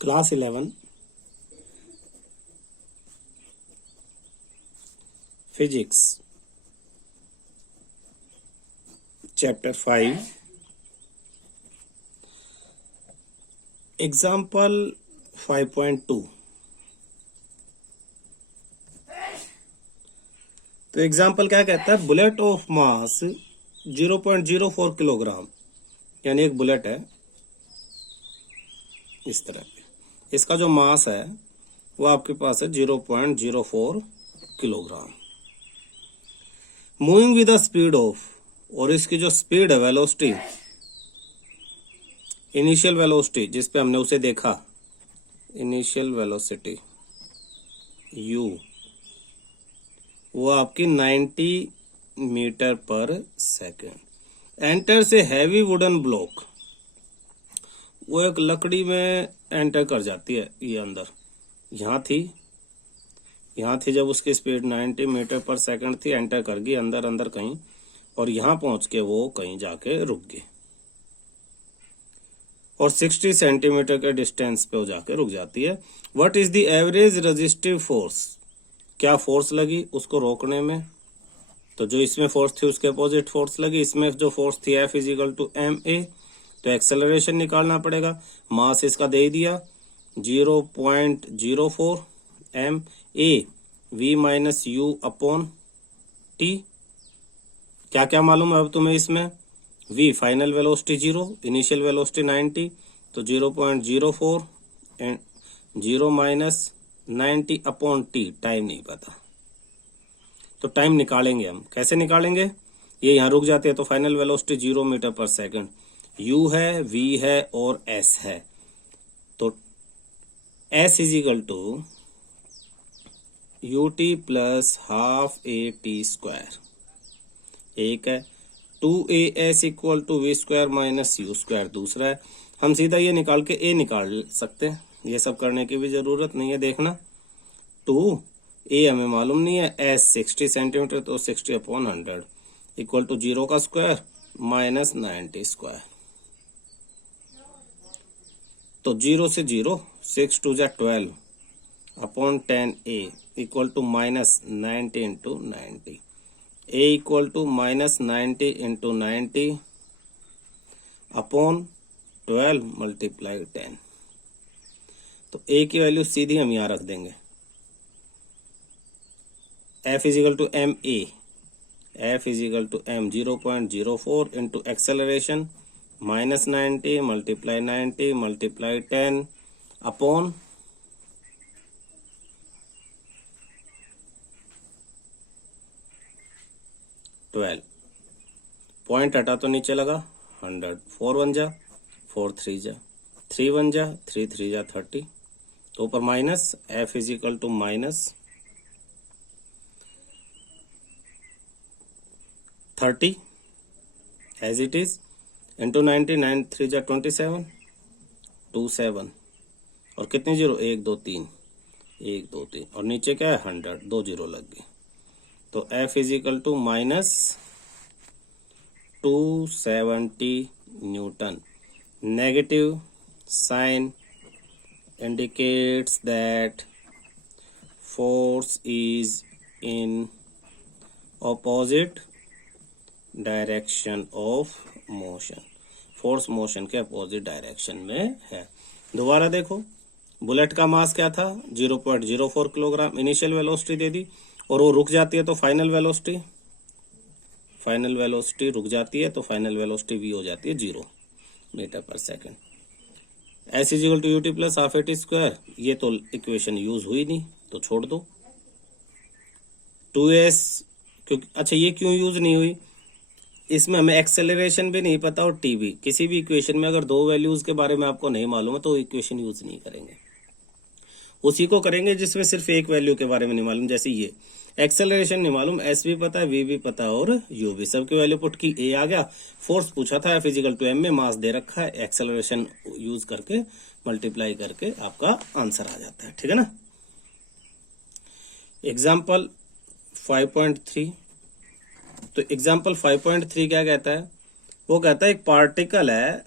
Class 11 physics chapter 5 example 5.2। तो example क्या कहता है, बुलेट ऑफ मास 0.04 किलोग्राम, यानी एक बुलेट है इस तरह पे, इसका जो मास है वो आपके पास है 0.04 kilogram. Moving with the speed of, और इसकी जो स्पीड है, वेलोसिटी, इनिशियल वेलोसिटी जिस पे हमने उसे देखा, इनिशियल वेलोसिटी u, वो आपकी 90 मीटर पर सेकेंड। एंटर से हैवी वुडन ब्लॉक, वो एक लकड़ी में एंटर कर जाती है, ये अंदर यहाँ थी जब उसकी स्पीड 90 मीटर पर सेकंड थी, एंटर कर गई अंदर कहीं, और यहाँ पहुंच के वो कहीं जाके रुक गई, और 60 सेंटीमीटर के डिस्टेंस पे वो जाके रुक जाती है। What is the average resistive force, क्या फोर्स लगी उसको रोकने में? तो जो इसमें फोर्स थी उसके अपोजिट फोर्स लगी, इसमें जो फोर्स थी F इजिकल टू ma, तो एक्सेलरेशन निकालना पड़ेगा। मास इसका दे दिया 0.04 m a v minus u upon t। क्या क्या मालूम है अब तुम्हें इसमें? v final velocity 0, initial velocity 90, तो 0.04 and 0 minus 90 upon t, time नहीं पता, तो टाइम निकालेंगे हम। कैसे निकालेंगे? ये यहाँ रुक जाते हैं तो फाइनल वेलोसिटी 0 मीटर पर सेकंड, u है, v है और s है, तो s is equal to ut plus half A T square, एक है 2as equal to V square minus U square, दूसरा है। हम सीधा ये निकाल के a निकाल सकते हैं, ये सब करने की भी जरूरत नहीं है। देखना 2a हमें मालूम नहीं है, s 60 सेंटीमीटर, तो 60 अपॉन 100 इक्वल टू 0 का स्क्वायर माइनस 90 स्क्वायर, तो 0 से 0, 6 2 जा 12 upon 10a equal to minus 90 into 90, a equal to minus 90 into 90 upon 12 multiply 10, तो a की वैल्यू सीधी हम यहाँ रख देंगे। f is equal to M A, f is equal to m 0.04 into acceleration minus 90 multiply 90 multiply 10 upon 12, point हटा तो नीचे लगा 100, 4 1 जा 4 3 जा 3 1 जा 3 3 जा 30, तो ऊपर minus, f is equal to minus 30 as it is into 90, 9 3 जा 27, 27, और कितनी जीरो, 1 2 3, 1 2 3, और नीचे क्या है 100, 2 जीरो लग गई, तो f is equal to minus 270 newton. Negative sign indicates that force is in opposite direction of motion, force motion के अपोजिट डायरेक्शन में है। दोबारा देखो, बुलेट का मास क्या था 0.04 किलोग्राम, इनिशियल वेलोसिटी दे दी, और वो रुक जाती है तो फाइनल वेलोसिटी रुक जाती है, तो फाइनल वेलोसिटी v हो जाती है 0 मीटर पर second. s is equal to U T plus half A T square, ये तो इक्वेशन यूज हुई नहीं तो छोड़ दो। 2s, क्योंकि अच्छा ये क्यों यूज नहीं हुई, इसमें हमें एक्सेलरेशन भी नहीं पता और t भी। किसी भी इक्वेशन में अगर दो वैल्यूज के बारे में आपको नहीं मालूम है तो इक्वेशन यूज नहीं करेंगे, उसी को करेंगे जिसमें सिर्फ एक वैल्यू के बारे में नहीं मालूम। जैसे ये एक्सेलरेशन नहीं मालूम, s भी पता है, v भी पता है और u भी, सबकी वैल्यू पुट की, a आ गया। फोर्स पूछा था f इजिकल टू m में, मास दे रखा है, एक्सेलरेशन यूज करके मल्टीप्लाई करके आपका आंसर आ जाता है, ठीक है ना। एग्जाम्पल 5.3, तो एग्जाम्पल 5.3 क्या कहता है? वो कहता है एक पार्टिकल है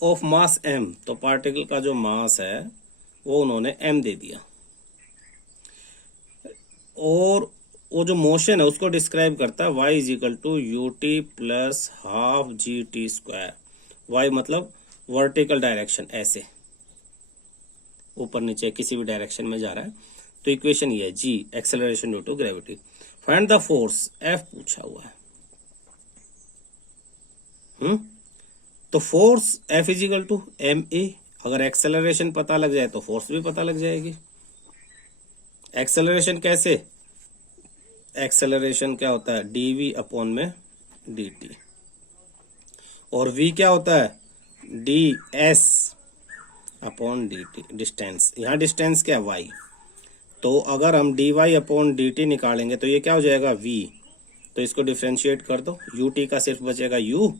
ऑफ मास m, तो पार्टिकल का जो मास है वो उन्होंने m दे दिया, और वो जो मोशन है उसको डिस्क्राइब करता है y is equal to U T plus half G T square. y मतलब वर्टिकल डायरेक्शन, ऐसे ऊपर नीचे किसी भी डायरेक्शन में जा रहा है। तो इक्वेशन ये है g acceleration due to gravity. Find the force F पूछा हुआ है। तो force F is equal to M a. अगर एक्सेलरेशन पता लग जाए तो फोर्स भी पता लग जाएगी। एक्सेलरेशन कैसे, एक्सेलरेशन क्या होता है dv अपॉन में dt, और v क्या होता है ds अपॉन dt, डिस्टेंस। यहाँ डिस्टेंस क्या है y, तो अगर हम dy अपॉन dt निकालेंगे तो ये क्या हो जाएगा v, तो इसको डिफ्रेंशिएट कर दो, ut का सिर्फ बचेगा u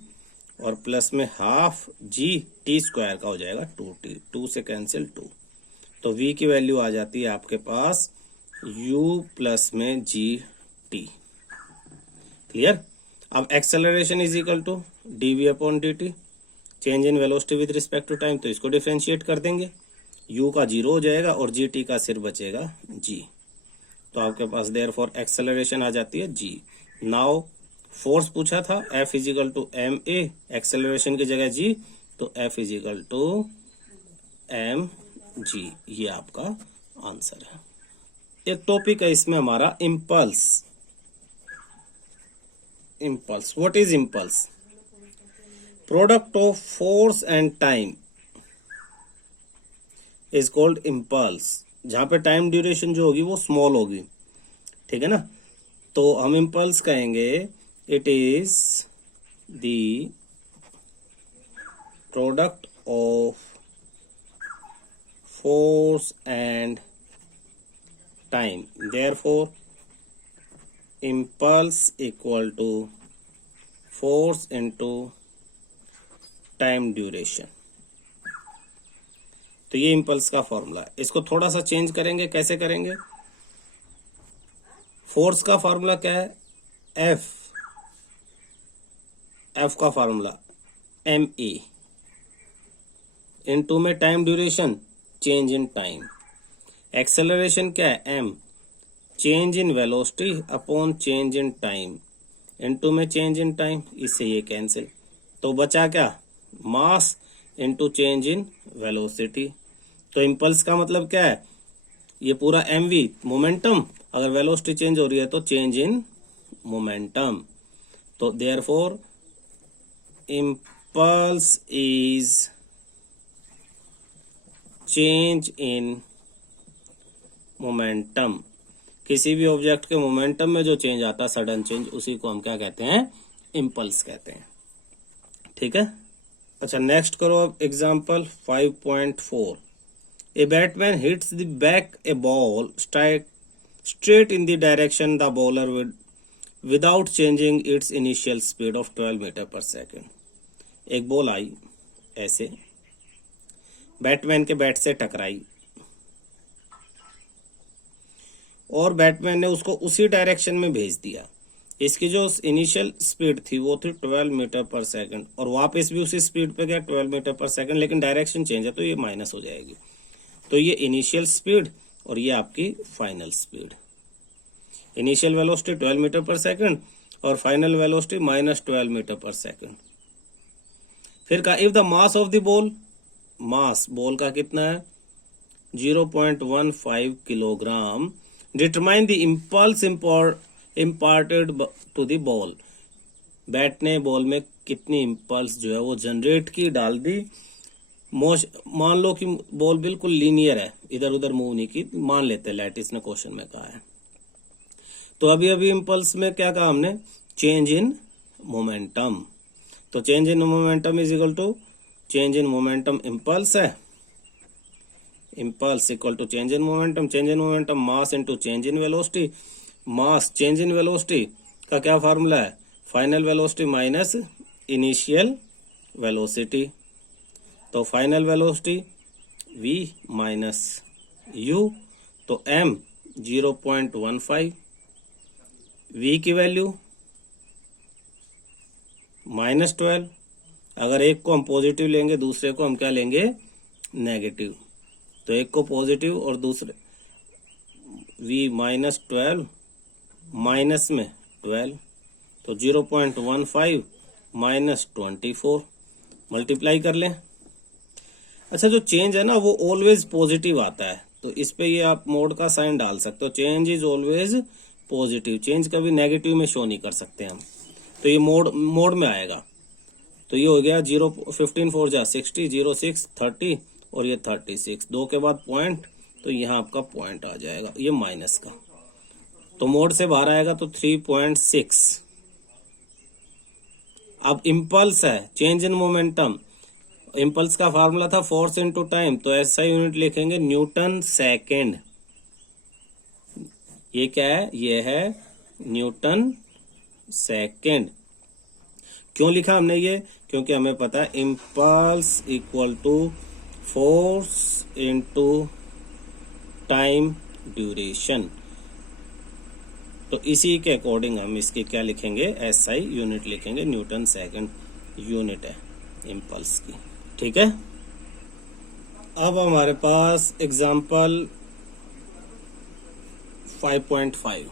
और प्लस में हाफ जी टी स्क्वायर का हो जाएगा 2t, 2 से कैंसिल 2, तो v की वैल्यू आ जाती है आपके पास u प्लस में जी टी। क्लियर। अब acceleration is equal to d v upon d t, change in velocity with respect to time, तो इसको डिफ्रेंशिएट कर देंगे, u का 0 हो जाएगा और जी टी का सिर्फ बचेगा g, तो आपके पास देयरफॉर एक्सेलरेशन आ जाती है g। नाउ फोर्स पूछा था F is equal to M a, acceleration की जगह g, तो F is equal to m g, ये आपका आंसर है। एक टॉपिक है इसमें हमारा impulse. Impulse, what is impulse? Product of force and time is called impulse, जहां पे टाइम ड्यूरेशन जो होगी वो स्मॉल होगी, ठीक है ना। तो हम इम्पल्स कहेंगे it is the product of force and time, therefore impulse equal to force into time duration. तो ये इम्पल्स का फॉर्मूला है। इसको थोड़ा सा चेंज करेंगे, कैसे करेंगे? फोर्स का फॉर्मूला क्या है? एफ, एफ का फॉर्मूला एम ए, इनटू में time duration change in time. Acceleration क्या है? M, change in velocity upon change in time, into में चेंज इन टाइम, इससे ये कैंसिल, तो बचा क्या? Mass into change in velocity. तो इम्पल्स का मतलब क्या है? ये पूरा एम वी मोमेंटम, अगर वेलोसिटी चेंज हो रही है तो चेंज इन मोमेंटम। तो therefore impulse is change in momentum. किसी भी ऑब्जेक्ट के मोमेंटम में जो चेंज आता है, सडन चेंज, उसी को हम क्या कहते हैं? इम्पल्स कहते हैं, ठीक है। अच्छा, नेक्स्ट करो अब example 5.4। A Batman hits the back A ball straight in the direction the bowler without changing its initial speed of 12 meter पर सेकेंड। एक बॉल आई ऐसे, बैटमैन के बैट से टकराई और बैटमैन ने उसको उसी डायरेक्शन में भेज दिया। इसकी जो इनिशियल स्पीड थी वो थी 12 मीटर पर सेकंड, और वापस भी उसी स्पीड पे गया 12 मीटर पर सेकंड, लेकिन डायरेक्शन चेंज है तो ये माइनस हो जाएगी। तो ये इनिशियल स्पीड और ये आपकी final speed. Initial velocity 12 meter पर सेकंड और फाइनल वेलोसिटी माइनस 12 मीटर पर सेकंड। फिर कहा if the mass of the ball, mass ball का कितना है? 0.15 kilogram, determine the impulse imparted to the ball. Bat ने बॉल में कितनी इम्पल्स जो है वो जनरेट की, डाल दी। मान लो कि बॉल बिल्कुल लीनियर है, इधर उधर मूव नहीं की, मान लेते लैटिस ने क्वेश्चन में कहा है। तो अभी अभी इम्पल्स में क्या कहा हमने? Change in momentum. तो change in momentum is equal to change in momentum impulse है, impulse equal to change in momentum, change in momentum mass into change in velocity, mass change in velocity का क्या formula है? Final velocity minus initial velocity. तो final velocity v minus u, तो m 0.15, v की value -12। अगर एक को हम पॉजिटिव लेंगे दूसरे को हम क्या लेंगे, नेगेटिव। तो एक को पॉजिटिव और दूसरे v माइनस 12 माइनस में 12, तो 0.15 माइनस 24 मल्टीप्लाई कर लें। अच्छा, जो चेंज है ना वो ऑलवेज पॉजिटिव आता है, तो इस पे ये आप मोड का साइन डाल सकते हो, change is always positive, change कभी नेगेटिव में शो नहीं कर सकते हम, तो ये मोड में आएगा। तो ये हो गया 0 15 4 जा 60 0 6 30 और ये 36, 2 के बाद पॉइंट, तो यहाँ आपका पॉइंट आ जाएगा ये माइनस का, तो मोड से बाहर आएगा तो 3.6। अब इम्पल्स है, चेंज इन मोमेंटम, इम्पल्स का फार्मूला था फोर्स इनटू टाइम, तो ऐसा यूनिट लिखेंगे न्यूटन सेकेंड। ये क्या है, ये है न्यूटन सेकेंड। क्यों लिखा हमने ये, क्योंकि हमें पता है impulse equal to force into time duration, तो इसी के अकॉर्डिंग हम इसके क्या लिखेंगे, एसआई यूनिट लिखेंगे, न्यूटन सेकेंड यूनिट है इम्पल्स की। ठीक है, अब हमारे पास एग्जाम्पल 5.5।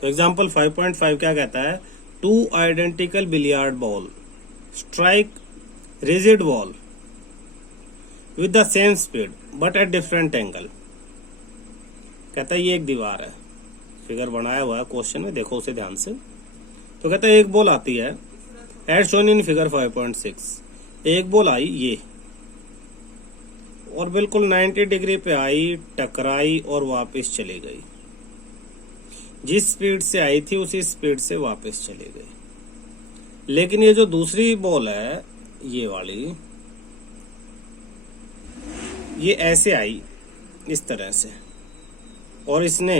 तो एग्जाम्पल 5.5 क्या कहता है, 2 identical billiard ball strike rigid ball with the same speed but at different angle. कहता है ये एक दीवार है, फिगर बनाया हुआ है क्वेश्चन में, देखो उसे ध्यान से। तो कहता है एक बॉल आती है एज शोन इन फिगर 5.6, एक बॉल आई ये और बिल्कुल 90 डिग्री पे आई, टकराई और वापस चली गई, जिस स्पीड से आई थी उसी स्पीड से वापस चली गई। लेकिन ये जो दूसरी बॉल है ये वाली, ये ऐसे आई इस तरह से, और इसने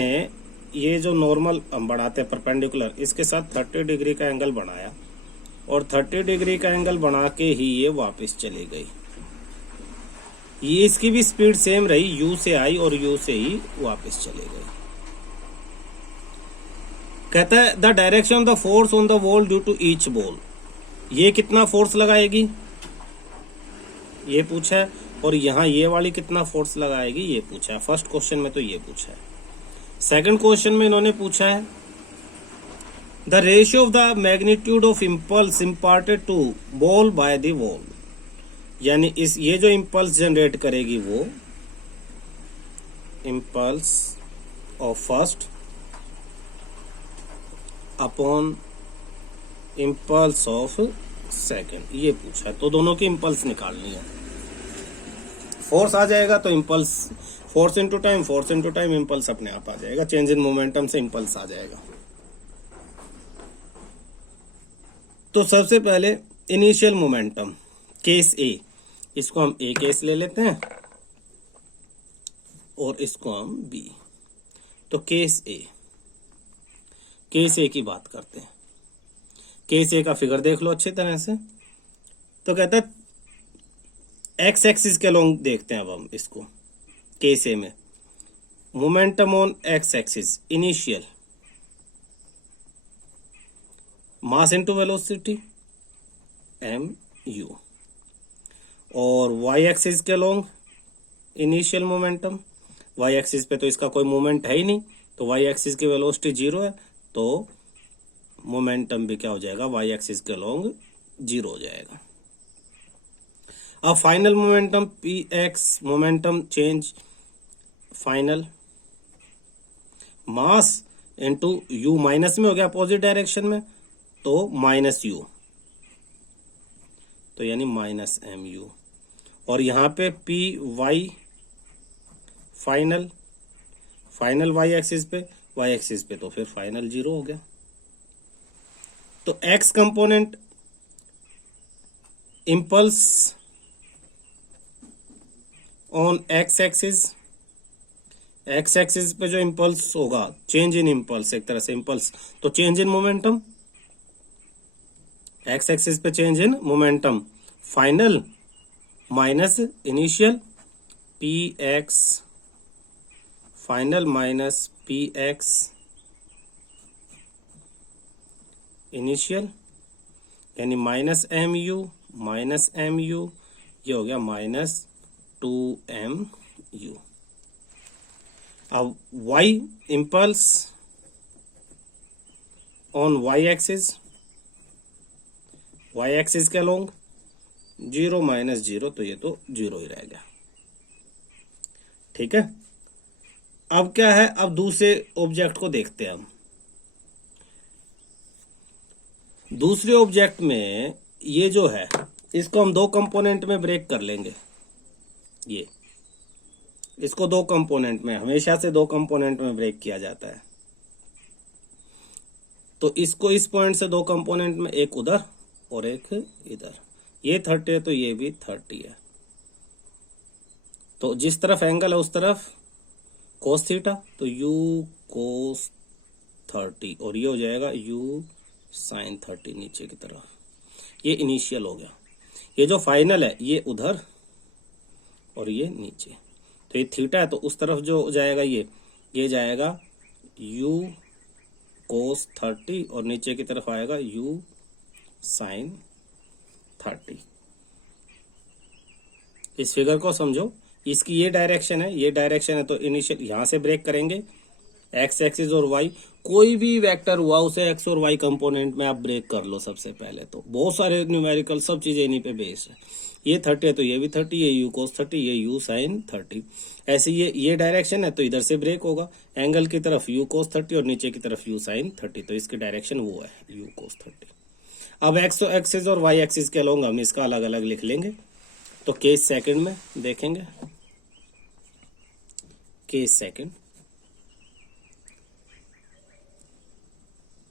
ये जो नॉर्मल हम बढ़ाते हैं परपेंडिकुलर, इसके साथ 30 डिग्री का एंगल बनाया और 30 डिग्री का एंगल बना के ही ये वापस चली गई। ये इसकी भी स्पीड सेम रही, यू से आई और यू से ही वापस चली गई। कहता है the direction of the force on the wall due to each ball, ये कितना फोर्स लगाएगी ये पूछा है, और यहाँ ये वाली कितना फोर्स लगाएगी ये पूछा है। फर्स्ट क्वेश्चन में तो ये पूछा है। सेकंड क्वेश्चन में इन्होंने पूछा है the ratio of the magnitude of impulse imparted to ball by the wall, यानी इस ये जो इम्पल्स जनरेट करेगी वो impulse of first upon impulse of second, ये पूछा है। तो दोनों की इम्पल्स निकालनी है। फोर्स आ जाएगा तो impulse, force into time impulse अपने आप आ जाएगा, चेंज इन मोमेंटम से इम्पल्स आ जाएगा। तो सबसे पहले इनिशियल मोमेंटम केस ए, इसको हम ए केस ले लेते हैं और इसको हम बी। तो केस ए की बात करते हैं। केस ए का फिगर देख लो अच्छी तरह से। तो कहता है एक्स एक्सिस के अलोंग देखते हैं अब हम इसको। केस ए में momentum on x axis initial, mass into velocity m u, और वाई एक्सिस के along initial momentum, y axis पे तो इसका कोई मोमेंट है ही नहीं, तो वाई एक्सिस की वेलोसिटी 0 है, तो मोमेंटम भी क्या हो जाएगा, वाई एक्सिस के अलोंग 0 हो जाएगा। अब final momentum P x, momentum change final, mass into you, minus में हो गया अपोजिट डायरेक्शन में, तो माइनस यू, तो यानी माइनस एम यू, और यहां पे p y final, final y axis पे, वाई एक्सिस पे तो फिर फाइनल 0 हो गया। तो x component impulse on x axis, x axis पे जो इम्पल्स होगा, चेंज इन इम्पल्स, एक तरह से इम्पल्स, तो change in momentum, x axis पे change in momentum, final minus initial, p x final minus p x initial, यानी minus m u minus m u, ये हो गया माइनस 2mu। अब y impulse on y axis, y axis के along 0 minus 0, तो ये तो 0 ही रह गया। ठीक है, अब क्या है, अब दूसरे ऑब्जेक्ट को देखते हैं हम। दूसरे ऑब्जेक्ट में ये जो है, इसको हम दो कंपोनेंट में ब्रेक कर लेंगे। ये इसको दो कंपोनेंट में, हमेशा से दो कंपोनेंट में ब्रेक किया जाता है। तो इसको इस पॉइंट से दो कंपोनेंट में, एक उधर और एक इधर। ये 30 है तो ये भी 30 है। तो जिस तरफ एंगल है उस तरफ cos थीटा, तो u cos 30 और ये हो जाएगा u sin 30 नीचे की तरफ। ये इनिशियल हो गया। ये जो फाइनल है ये उधर और ये नीचे। तो ये थीटा है तो उस तरफ जो जाएगा ये जाएगा u cos 30 और नीचे की तरफ आएगा u sin 30। इस फिगर को समझो, इसकी ये डायरेक्शन है, ये डायरेक्शन है, तो इनिशियल यहां से ब्रेक करेंगे। एक्स एक्सिस और वाई, कोई भी वेक्टर हुआ उसे एक्स और वाई कंपोनेंट में आप ब्रेक कर लो। सबसे पहले तो बहुत सारे न्यूमेरिकल सब चीजें इन्हीं पे बेस्ड है। ये 30 है तो ये भी 30, ये u cos 30, ये u sin 30। ऐसे ये डायरेक्शन है तो इधर से ब्रेक होगा, एंगल की तरफ u cos 30 और नीचे की तरफ u sin 30, तो इसकी डायरेक्शन वो है u cos 30। अब एक्स एक्सिस और वाई एक्सिस के अलोंग हम इसका अलग अलग लिख लेंगे। तो केस सेकंड में देखेंगे, case second,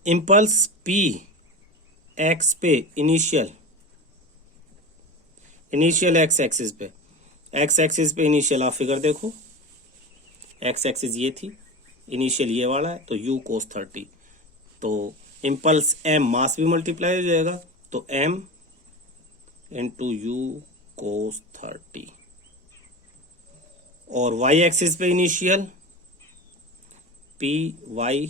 impulse p x पे इनिशियल एक्स एक्सिस पे, एक्स एक्सिस पे इनिशियल, आप फिगर देखो, एक्स एक्सिस ये थी, इनिशियल ये वाला है, तो u cos 30। तो इम्पल्स m, मास भी मल्टीप्लाई हो जाएगा, तो m इंटू u cos 30। और y एक्सिस पे इनिशियल p y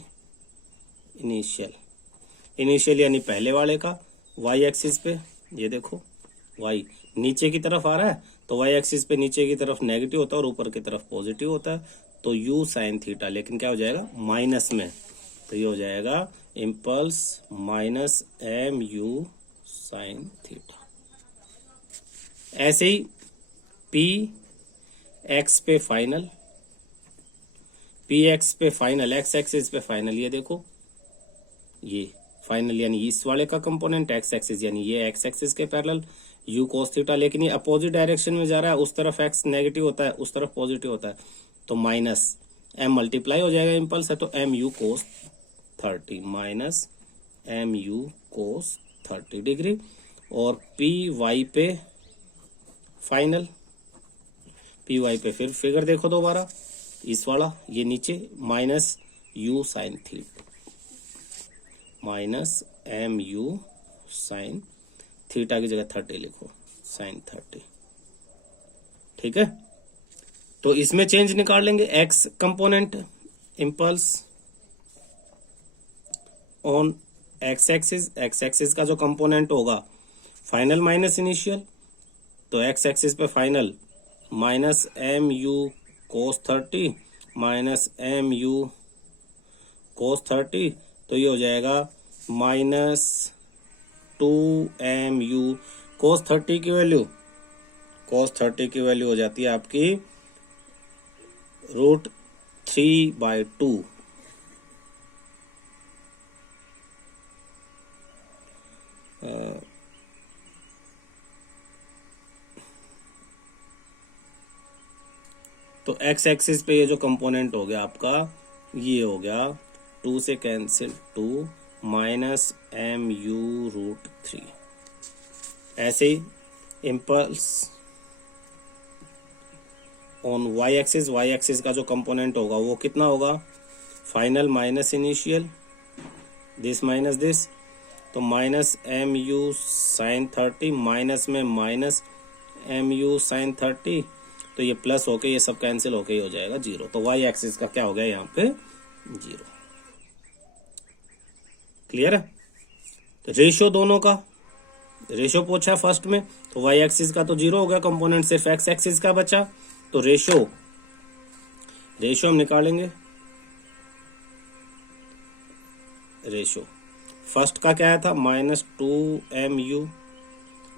इनिशियल यानी पहले वाले का, y एक्सिस पे ये देखो y नीचे की तरफ आ रहा है, तो y एक्सिस पे नीचे की तरफ नेगेटिव होता है और ऊपर की तरफ पॉजिटिव होता है, तो u sin थीटा, लेकिन क्या हो जाएगा माइनस में, तो ये हो जाएगा impulse minus m u sine theta. ऐसे ही p एक्स पे फाइनल, p एक्स पे फाइनल, एक्स एक्सिस पे फाइनल, ये देखो ये फाइनल यानी इस वाले का कंपोनेंट, एक्स एक्सिस यानी ये एक्स एक्सिस के पैरेलल u cos थीटा, लेकिन ये अपोजिट डायरेक्शन में जा रहा है, उस तरफ x नेगेटिव होता है, उस तरफ पॉजिटिव होता है, तो माइनस m मल्टीप्लाई हो जाएगा, इम्पल्स है तो m u cos 30 minus m u cos 30 degree. और पी वाई पे फाइनल, पी वाई पे फिर फिगर देखो दोबारा, इस वाला ये नीचे minus u sine theta, minus m u sine theta की जगह 30 लिखो, साइन 30। ठीक है, तो इसमें चेंज निकाल लेंगे, x component impulse on x axis का जो कंपोनेंट होगा फाइनल माइनस इनिशियल, तो एक्स एक्सिस पे final minus m u cos 30 minus m u cos 30, तो ये हो जाएगा माइनस 2mu cos 30 की वैल्यू, cos 30 की वैल्यू हो जाती है आपकी √3/2। तो x एक्सिस पे ये जो कंपोनेंट हो गया आपका, ये हो गया 2 से कैंसिल 2 माइनस एम यू √3। ऐसे ही इम्पल्स ऑन y एक्सिस का जो कंपोनेंट होगा वो कितना होगा, final minus initial, this minus this, तो minus m u sine 30 minus में माइनस एम यू साइन 30, तो ये प्लस होके ये सब कैंसिल होके ही हो जाएगा 0। तो y एक्सिस का क्या हो गया यहाँ पे 0। क्लियर है, तो रेशियो दोनों का रेशो पूछा फर्स्ट में, तो वाई एक्सिस का तो 0 हो गया कंपोनेंट, सिर्फ एक्स एक्सिस का बचा। तो रेशो हम निकालेंगे। रेशो फर्स्ट का क्या आया था -2mu,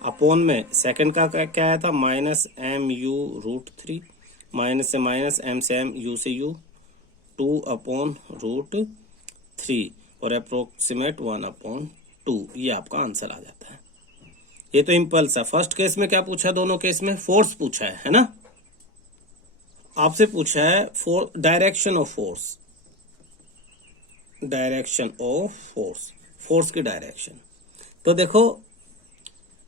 अपॉन में सेकंड का क्या आया था -mu√3, माइनस से माइनस, एम से एम, यू से यू, 2/√3 और अप्रोक्सीमेट 1/2। ये आपका आंसर आ जाता है। ये तो इम्पल्स है। फर्स्ट केस में क्या पूछा, दोनों केस में फोर्स पूछा है ना। आपसे पूछा है डायरेक्शन ऑफ फोर्स, फोर्स की डायरेक्शन। तो देखो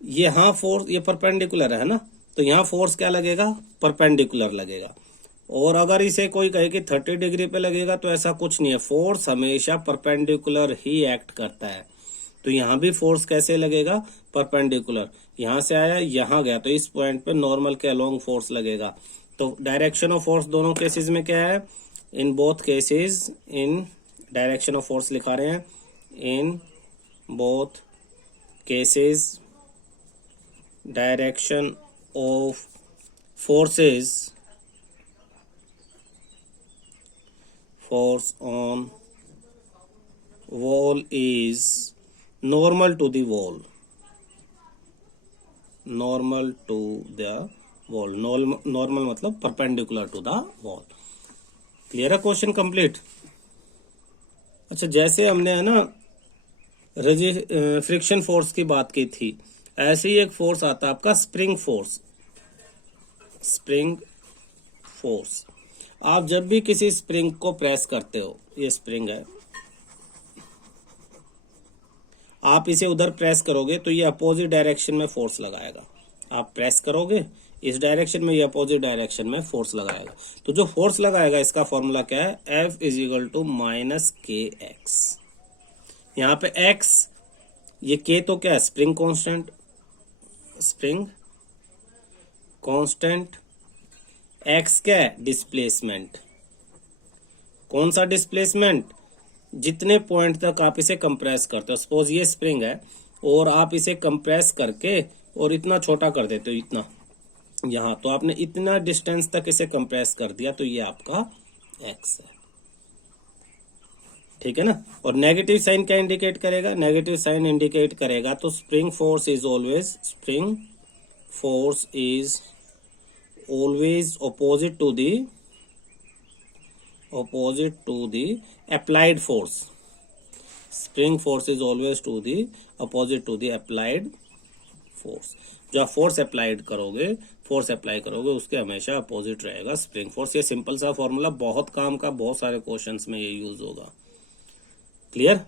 यहाँ फोर्स, ये परपेंडिकुलर है ना, तो यहाँ फोर्स क्या लगेगा, परपेंडिकुलर लगेगा। और अगर इसे कोई कहे कि 30 डिग्री पे लगेगा, तो ऐसा कुछ नहीं है, फोर्स हमेशा परपेंडिकुलर ही एक्ट करता है। तो यहाँ भी फोर्स कैसे लगेगा, परपेंडिकुलर। यहाँ से आया यहाँ गया, तो इस पॉइंट पे नॉर्मल के अलोंग फोर्स लगेगा। तो डायरेक्शन ऑफ फोर्स दोनों केसेस में क्या है, in both cases, in direction of force लिखा रहे हैं, in both cases direction of forces, force on wall is normal to the wall, normal to the wall, normal मतलब perpendicular to the wall। Clear है, question complete. अच्छा, जैसे हमने है ना फ्रिक्शन फोर्स की बात की थी, ऐसे ही एक फोर्स आता है आपका स्प्रिंग फोर्स। स्प्रिंग फोर्स, आप जब भी किसी स्प्रिंग को प्रेस करते हो, ये स्प्रिंग है, आप इसे उधर प्रेस करोगे तो ये अपोजिट डायरेक्शन में फोर्स लगाएगा। आप प्रेस करोगे इस डायरेक्शन में, ये अपोजिट डायरेक्शन में फोर्स लगाएगा। तो जो फोर्स लगाएगा इसका फॉर्मूला क्या है, F = -kx। यहाँ पे x, ये k तो क्या है, spring constant, spring constant, x क्या है, डिस्प्लेसमेंट। कौन सा डिस्प्लेसमेंट, जितने पॉइंट तक आप इसे कंप्रेस करते हो। सपोज ये स्प्रिंग है और आप इसे कंप्रेस करके और इतना छोटा कर देते हो, इतना यहाँ, तो आपने इतना डिस्टेंस तक इसे कंप्रेस कर दिया, तो ये आपका x है। ठीक है ना। और नेगेटिव साइन क्या इंडिकेट करेगा, नेगेटिव साइन इंडिकेट करेगा तो spring force is always opposite to the applied force। spring force is always opposite to the applied force। जो आप फोर्स अप्लाई करोगे उसके हमेशा अपोजिट रहेगा स्प्रिंग फोर्स। ये सिंपल सा फॉर्मूला, बहुत काम का, बहुत सारे क्वेश्चंस में ये यूज होगा। क्लियर।